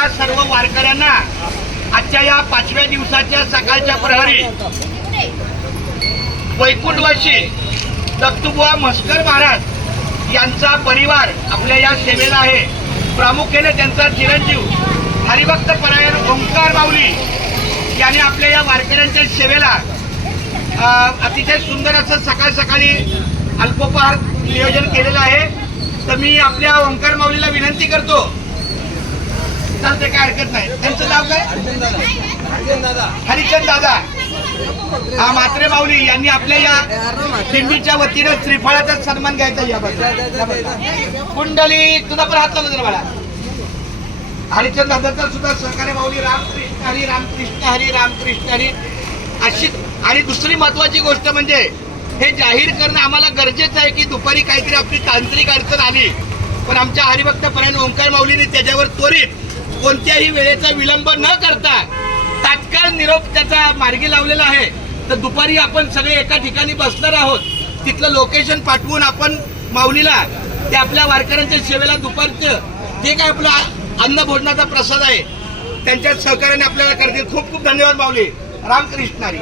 आपल्या सर्व वारकऱ्यांना आजच्या या 5व्या दिवसाच्या सकाळच्या प्रहरी वैकुंठवासी दत्तुबुवा म्हसकर महाराज यांचा परिवार आपल्या या सेवेला आहे। प्रामुख्याने त्यांचा चिरंजीव हरिभक्त परायण ओंकार माऊली यांनी आपल्या या वारकऱ्यांच्या सेवेला अतिशय सुंदर असं सकाळ सकाळी अल्पोपहार नियोजन केलेलं आहे। तर मी आपल्या ओंकार माऊलीला विनंती करतो, चालते काय हरकत नाही, त्यांचं नाव काय? हरिचंद दादा म्हात्रे माऊली यांनी आपल्या या दिंडीच्या वतीनं श्रीफळाचा सन्मान घ्यायचा। याबद्दल कुंडली तुझा पण हात लागला मला। हरिचंद दादाचा सुद्धा सहकार्य माऊली रामकृष्ण हरी रामकृष्ण हरी रामकृष्ण हरी अशी। आणि दुसरी महत्वाची गोष्ट म्हणजे हे जाहीर करणं आम्हाला गरजेचं आहे की दुपारी काहीतरी आपली तांत्रिक अडचण आली, पण आमच्या हरिभक्त परायण ओंकार माऊलीने त्याच्यावर त्वरित कोणत्याही वेळेचा विलंब न करता तात्काळ निरोप त्याचा मार्गी लावलेला आहे। तर दुपारी आपण सगळे एका ठिकाणी बसणार आहोत, तिथलं लोकेशन पाठवून आपण माऊलीला ते आपल्या वारकऱ्यांच्या सेवेला दुपारचं जे काय आपला अन्न भोजनाचा प्रसाद आहे त्यांच्या सहकार्याने आपल्याला करतील। खूप खूप धन्यवाद माऊली। रामकृष्ण हरी।